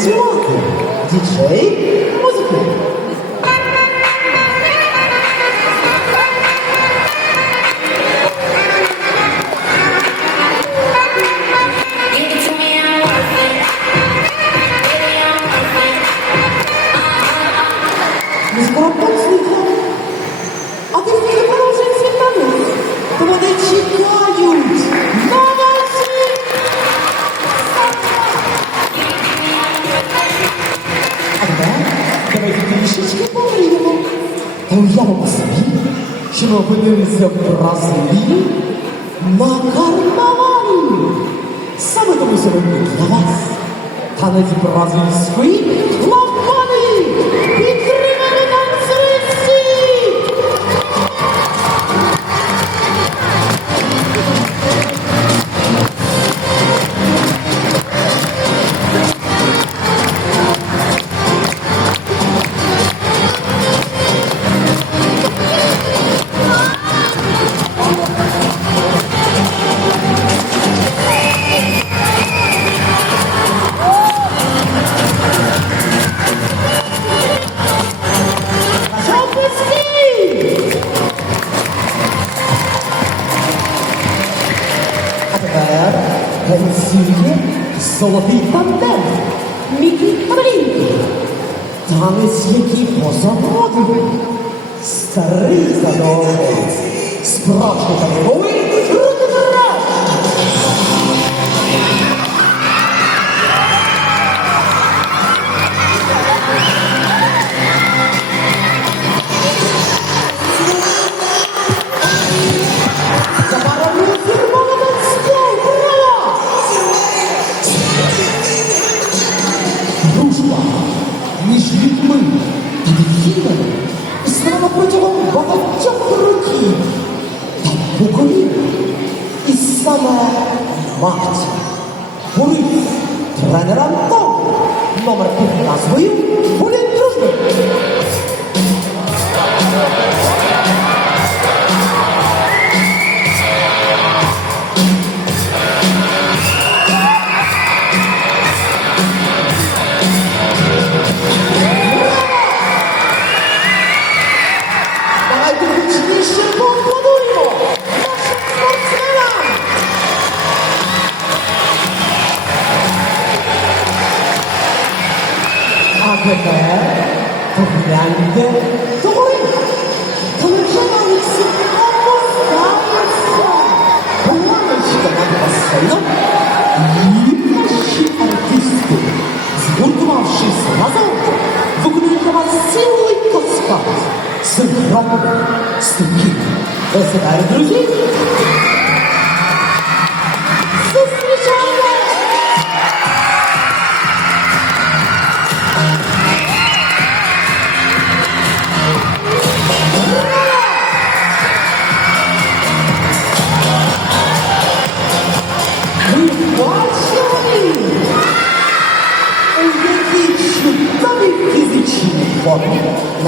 Smoking. DJ? уявимо собі, що ми опинилися в Бразилії на карнавалі. Саме тому сьогодні для вас танець бразильської лампани. Танцює золотий тандем. Мікі Тавлінки. Танець, який позаводив. Старий задоволений. Справжній танцовий Дружба між людьми. Дельфінами існувала протягом багатьох років. Та поколінь. І саме мать. Борис, тренер Антон, номер під назвою А тепер погляньте догори. Там вже навіть опускаються. Планочка над басейном. І наші артисти, згуртувавшись разом, виконують для вас цілий каскад синхронних стуків. Висідає, друзі! Зустрічаємо! 我